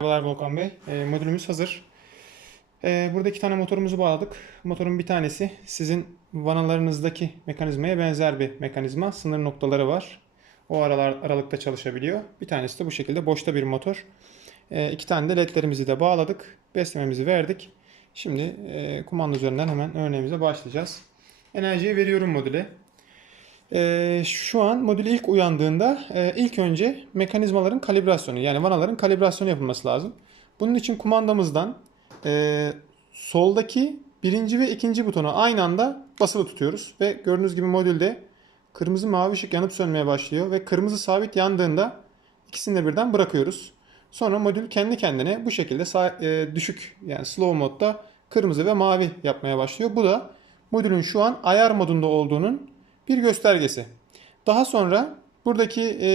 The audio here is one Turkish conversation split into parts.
Merhabalar Volkan Bey. E, modülümüz hazır. E, burada iki tane motorumuzu bağladık. Motorun bir tanesi sizin vanalarınızdaki mekanizmaya benzer bir mekanizma. Sınır noktaları var. O aralar aralıkta çalışabiliyor. Bir tanesi de bu şekilde boşta bir motor. E, iki tane de ledlerimizi de bağladık. Beslememizi verdik. Şimdi e, kumanda üzerinden hemen örneğimize başlayacağız. Enerjiyi veriyorum modüle. Ee, şu an modül ilk uyandığında e, ilk önce mekanizmaların kalibrasyonu yani vanaların kalibrasyonu yapılması lazım. Bunun için kumandamızdan e, soldaki birinci ve ikinci butonu aynı anda basılı tutuyoruz. Ve gördüğünüz gibi modülde kırmızı mavi ışık yanıp sönmeye başlıyor ve kırmızı sabit yandığında ikisini de birden bırakıyoruz. Sonra modül kendi kendine bu şekilde e, düşük yani slow modda kırmızı ve mavi yapmaya başlıyor. Bu da modülün şu an ayar modunda olduğunun bir göstergesi. Daha sonra buradaki e,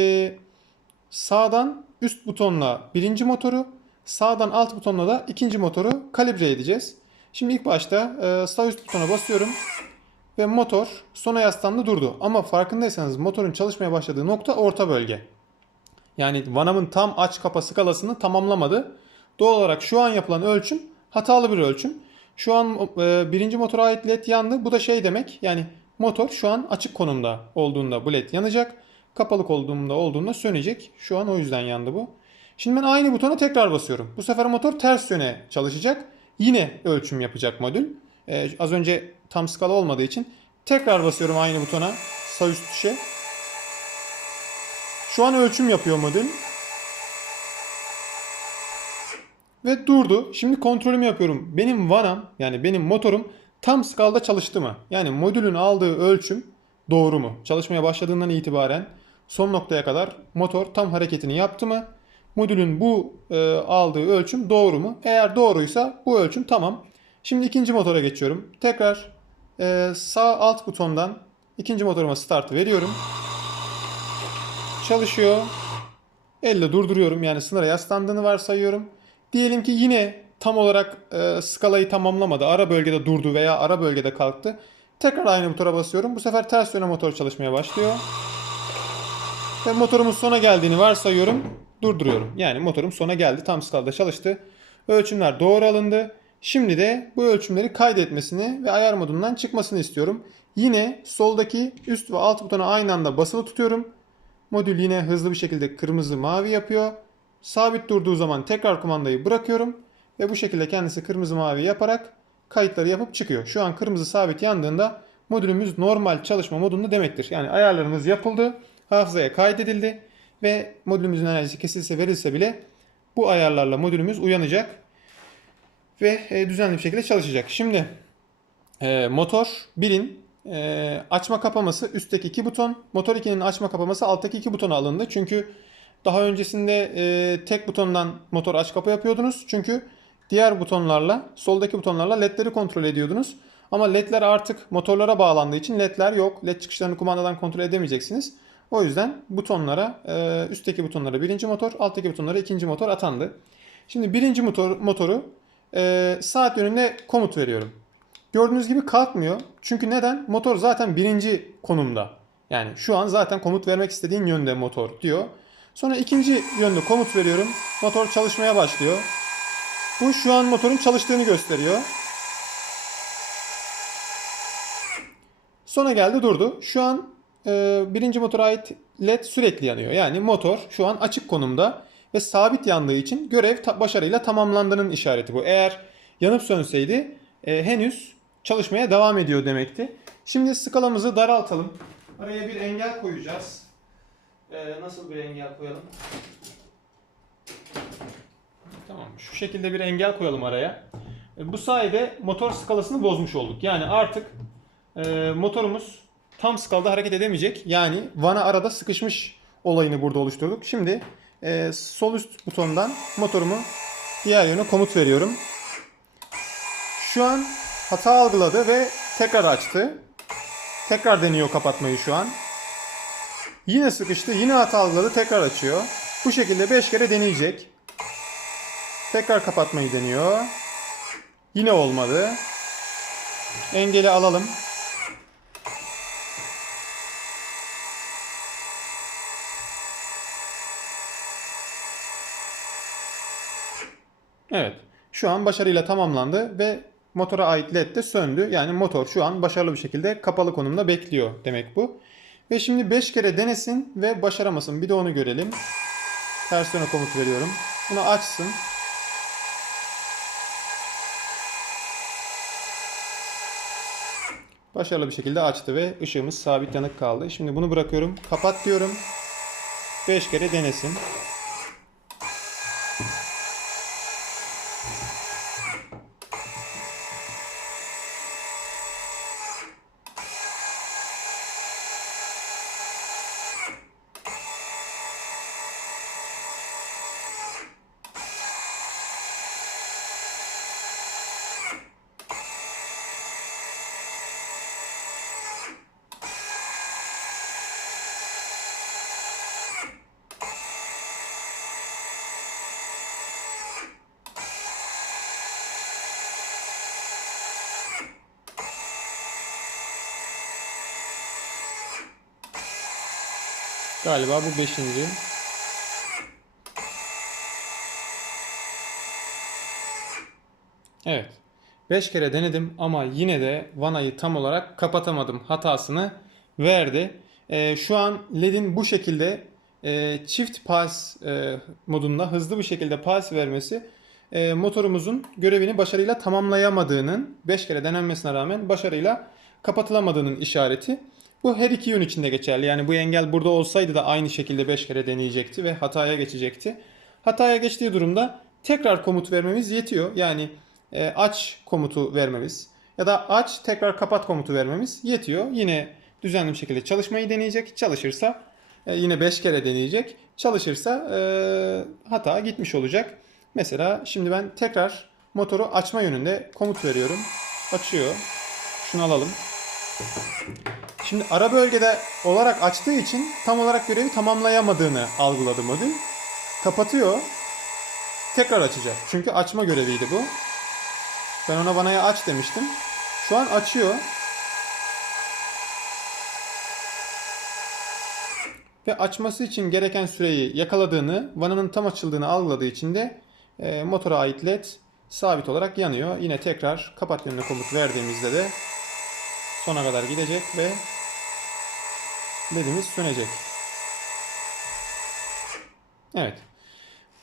sağdan üst butonla birinci motoru, sağdan alt butonla da ikinci motoru kalibre edeceğiz. Şimdi ilk başta e, sağ üst butona basıyorum ve motor sona yaslandı durdu. Ama farkındaysanız motorun çalışmaya başladığı nokta orta bölge. Yani vanamın tam aç kapa skalasını tamamlamadı. Doğal olarak şu an yapılan ölçüm hatalı bir ölçüm. Şu an e, birinci motora ait led yandı. Bu da şey demek yani motor şu an açık konumda olduğunda bu led yanacak. Kapalı olduğunda olduğunda sönecek. Şu an o yüzden yandı bu. Şimdi ben aynı butona tekrar basıyorum. Bu sefer motor ters yöne çalışacak. Yine ölçüm yapacak modül. E, az önce tam skala olmadığı için tekrar basıyorum aynı butona sağ üst tuşa. Şu an ölçüm yapıyor modül. Ve durdu. Şimdi kontrolümü yapıyorum. Benim vanam yani benim motorum tam skalada çalıştı mı? Yani modülün aldığı ölçüm doğru mu? Çalışmaya başladığından itibaren son noktaya kadar motor tam hareketini yaptı mı? Modülün bu e, aldığı ölçüm doğru mu? Eğer doğruysa bu ölçüm tamam. Şimdi ikinci motora geçiyorum. Tekrar e, sağ alt butondan ikinci motoruma start veriyorum. Çalışıyor. Elle durduruyorum yani sınıra yaslandığını varsayıyorum. Diyelim ki yine tam olarak e, skalayı tamamlamadı. Ara bölgede durdu veya ara bölgede kalktı. Tekrar aynı motora basıyorum. Bu sefer ters yöne motor çalışmaya başlıyor. Ve motorumun sona geldiğini varsayıyorum. Durduruyorum. Yani motorum sona geldi. Tam skalada çalıştı. Ölçümler doğru alındı. Şimdi de bu ölçümleri kaydetmesini ve ayar modundan çıkmasını istiyorum. Yine soldaki üst ve alt butona aynı anda basılı tutuyorum. Modül yine hızlı bir şekilde kırmızı mavi yapıyor. Sabit durduğu zaman tekrar kumandayı bırakıyorum ve bu şekilde kendisi kırmızı mavi yaparak kayıtları yapıp çıkıyor. Şu an kırmızı sabit yandığında modülümüz normal çalışma modunda demektir. Yani ayarlarımız yapıldı, hafızaya kaydedildi ve modülümüzün enerjisi kesilse verilse bile bu ayarlarla modülümüz uyanacak ve e, düzenli bir şekilde çalışacak. Şimdi e, motor 1'in e, açma kapaması üstteki iki buton. Motor 2'nin açma kapaması alttaki iki butona alındı. Çünkü daha öncesinde tek butondan motor aç kapa yapıyordunuz. Çünkü diğer butonlarla, soldaki butonlarla ledleri kontrol ediyordunuz. Ama ledler artık motorlara bağlandığı için ledler yok. Led çıkışlarını kumandadan kontrol edemeyeceksiniz. O yüzden butonlara, e, üstteki butonlara birinci motor, alttaki butonlara ikinci motor atandı. Şimdi birinci motor, motoru e, saat yönünde komut veriyorum. Gördüğünüz gibi kalkmıyor. Çünkü neden? Motor zaten birinci konumda. Yani şu an zaten komut vermek istediğim yönde motor diyor. Sonra ikinci yönde komut veriyorum. Motor çalışmaya başlıyor. Bu şu an motorun çalıştığını gösteriyor. Sona geldi durdu. Şu an e, birinci motora ait led sürekli yanıyor. Yani motor şu an açık konumda ve sabit yandığı için görev ta- başarıyla tamamlandığının işareti bu. Eğer yanıp sönseydi e, henüz çalışmaya devam ediyor demekti. Şimdi skalamızı daraltalım. Araya bir engel koyacağız. E, nasıl bir engel koyalım? Tamam. Şu şekilde bir engel koyalım araya. E, Bu sayede motor skalasını bozmuş olduk. Yani artık e, motorumuz tam skalada hareket edemeyecek. Yani vana arada sıkışmış olayını burada oluşturduk. Şimdi e, sol üst butondan motorumu diğer yöne komut veriyorum. Şu an hata algıladı ve tekrar açtı. Tekrar deniyor kapatmayı şu an. Yine sıkıştı, yine hata algıladı, tekrar açıyor. Bu şekilde 5 kere deneyecek. Tekrar kapatmayı deniyor. Yine olmadı. Engeli alalım. Evet. Şu an başarıyla tamamlandı ve motora ait led de söndü. Yani motor şu an başarılı bir şekilde kapalı konumda bekliyor demek bu. Ve şimdi 5 kere denesin ve başaramasın. Bir de onu görelim. Ters yöne komut veriyorum. Bunu açsın. Başarılı bir şekilde açtı ve ışığımız sabit yanık kaldı. Şimdi bunu bırakıyorum. Kapat diyorum. 5 kere denesin. Galiba bu beşinci. Evet. 5 kere denedim ama yine de vanayı tam olarak kapatamadım. Hatasını verdi. Ee, şu an LED'in bu şekilde e, çift pulse e, modunda hızlı bir şekilde pulse vermesi e, motorumuzun görevini başarıyla tamamlayamadığının 5 kere denenmesine rağmen başarıyla kapatılamadığının işareti. Bu her iki yön için de geçerli. Yani bu engel burada olsaydı da aynı şekilde 5 kere deneyecekti ve hataya geçecekti. Hataya geçtiği durumda tekrar komut vermemiz yetiyor. Yani e, aç komutu vermemiz ya da aç tekrar kapat komutu vermemiz yetiyor. Yine düzenli bir şekilde çalışmayı deneyecek. Çalışırsa e, yine 5 kere deneyecek. Çalışırsa e, hata gitmiş olacak. Mesela şimdi ben tekrar motoru açma yönünde komut veriyorum. Açıyor. Şunu alalım. Şimdi ara bölgede olarak açtığı için tam olarak görevi tamamlayamadığını algıladı modül. Kapatıyor. Tekrar açacak. Çünkü açma göreviydi bu. Ben ona vanayı aç demiştim. Şu an açıyor. Ve açması için gereken süreyi yakaladığını, vananın tam açıldığını algıladığı için de e, motora ait led sabit olarak yanıyor. Yine tekrar kapat yönüne komut verdiğimizde de sona kadar gidecek ve ledimiz sönecek. Evet.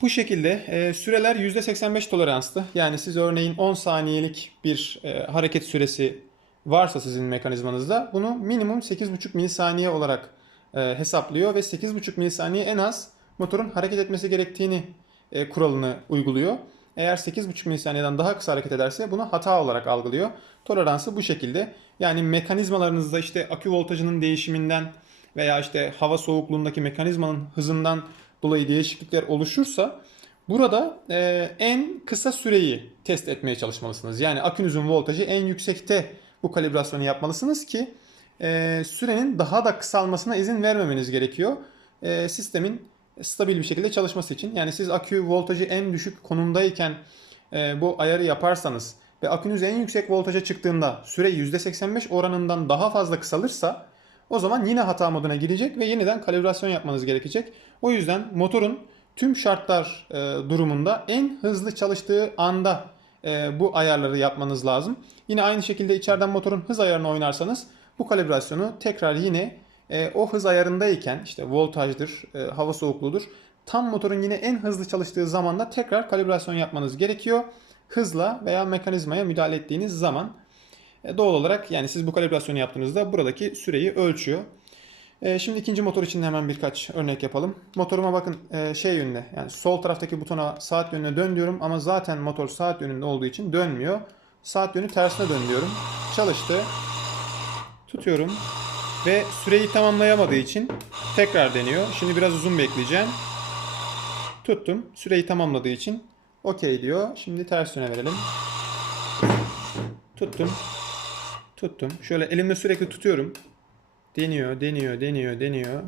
Bu şekilde e, süreler %85 toleranslı. Yani siz örneğin 10 saniyelik bir e, hareket süresi varsa sizin mekanizmanızda bunu minimum 8,5 milisaniye olarak e, hesaplıyor ve 8,5 milisaniye en az motorun hareket etmesi gerektiğini e, kuralını uyguluyor. Eğer 8,5 milisaniyeden daha kısa hareket ederse bunu hata olarak algılıyor. Toleransı bu şekilde. Yani mekanizmalarınızda işte akü voltajının değişiminden veya işte hava soğukluğundaki mekanizmanın hızından dolayı değişiklikler oluşursa burada e, en kısa süreyi test etmeye çalışmalısınız. Yani akünüzün voltajı en yüksekte bu kalibrasyonu yapmalısınız ki e, sürenin daha da kısalmasına izin vermemeniz gerekiyor. E, sistemin stabil bir şekilde çalışması için. Yani siz akü voltajı en düşük konumdayken e, bu ayarı yaparsanız ve akünüz en yüksek voltaja çıktığında süre %85 oranından daha fazla kısalırsa o zaman yine hata moduna girecek ve yeniden kalibrasyon yapmanız gerekecek. O yüzden motorun tüm şartlar e, durumunda en hızlı çalıştığı anda e, bu ayarları yapmanız lazım. Yine aynı şekilde içeriden motorun hız ayarını oynarsanız bu kalibrasyonu tekrar yine e, o hız ayarındayken işte voltajdır, e, hava soğukluğudur. Tam motorun yine en hızlı çalıştığı zamanda tekrar kalibrasyon yapmanız gerekiyor. Hızla veya mekanizmaya müdahale ettiğiniz zaman doğal olarak yani siz bu kalibrasyonu yaptığınızda buradaki süreyi ölçüyor. E, şimdi ikinci motor için hemen birkaç örnek yapalım. Motoruma bakın e, şey yönüne yani sol taraftaki butona saat yönüne dön diyorum ama zaten motor saat yönünde olduğu için dönmüyor. Saat yönü tersine dön diyorum. Çalıştı. Tutuyorum. Ve süreyi tamamlayamadığı için tekrar deniyor. Şimdi biraz uzun bekleyeceğim. Tuttum. Süreyi tamamladığı için okey diyor. Şimdi ters yöne verelim. Tuttum. Tuttum. Şöyle elimde sürekli tutuyorum. Deniyor, deniyor, deniyor, deniyor.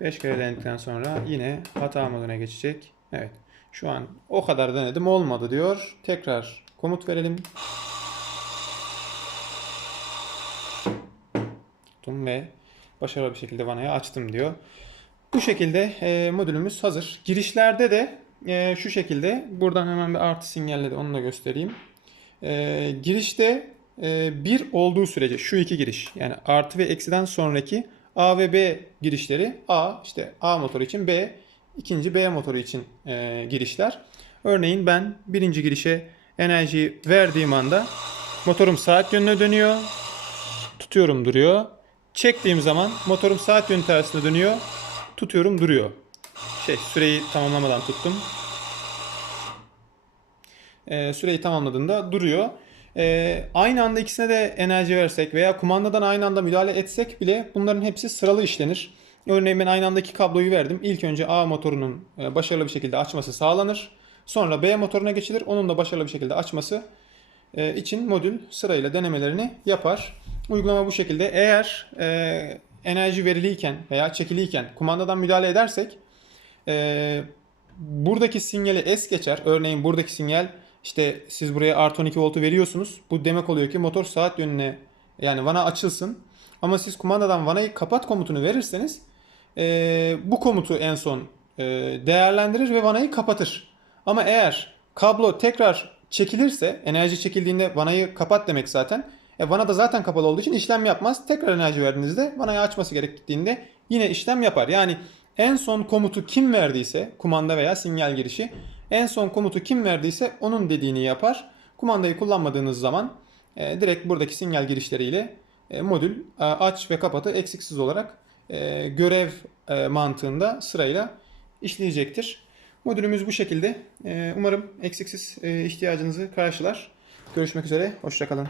5 kere denedikten sonra yine hata moduna geçecek. Evet. Şu an o kadar denedim olmadı diyor. Tekrar komut verelim. Tuttum ve başarılı bir şekilde vanayı açtım diyor. Bu şekilde e, modülümüz hazır. Girişlerde de e, şu şekilde. Buradan hemen bir artı sinyalle de onu da göstereyim. E, girişte e, bir olduğu sürece şu iki giriş yani artı ve eksiden sonraki A ve B girişleri A işte A motoru için B ikinci B motoru için e, girişler. Örneğin ben birinci girişe enerjiyi verdiğim anda motorum saat yönüne dönüyor. Tutuyorum duruyor. Çektiğim zaman motorum saat yönü tersine dönüyor. Tutuyorum duruyor. Şey süreyi tamamlamadan tuttum. Ee, süreyi tamamladığında duruyor. Ee, aynı anda ikisine de enerji versek veya kumandadan aynı anda müdahale etsek bile bunların hepsi sıralı işlenir. Örneğin ben aynı anda iki kabloyu verdim. İlk önce A motorunun e, başarılı bir şekilde açması sağlanır. Sonra B motoruna geçilir. Onun da başarılı bir şekilde açması e, için modül sırayla denemelerini yapar. Uygulama bu şekilde. Eğer e, enerji veriliyken veya çekiliyken kumandadan müdahale edersek e, buradaki sinyali es geçer. Örneğin buradaki sinyal işte siz buraya artı 12 voltu veriyorsunuz. Bu demek oluyor ki motor saat yönüne yani vana açılsın. Ama siz kumandadan vanayı kapat komutunu verirseniz e, bu komutu en son e, değerlendirir ve vanayı kapatır. Ama eğer kablo tekrar çekilirse enerji çekildiğinde vanayı kapat demek zaten. E, vana da zaten kapalı olduğu için işlem yapmaz. Tekrar enerji verdiğinizde vanayı açması gerektiğinde yine işlem yapar. Yani en son komutu kim verdiyse kumanda veya sinyal girişi en son komutu kim verdiyse onun dediğini yapar. Kumandayı kullanmadığınız zaman e, direkt buradaki sinyal girişleriyle e, modül e, aç ve kapatı eksiksiz olarak e, görev e, mantığında sırayla işleyecektir. Modülümüz bu şekilde. E, umarım eksiksiz e, ihtiyacınızı karşılar. Görüşmek üzere, hoşçakalın.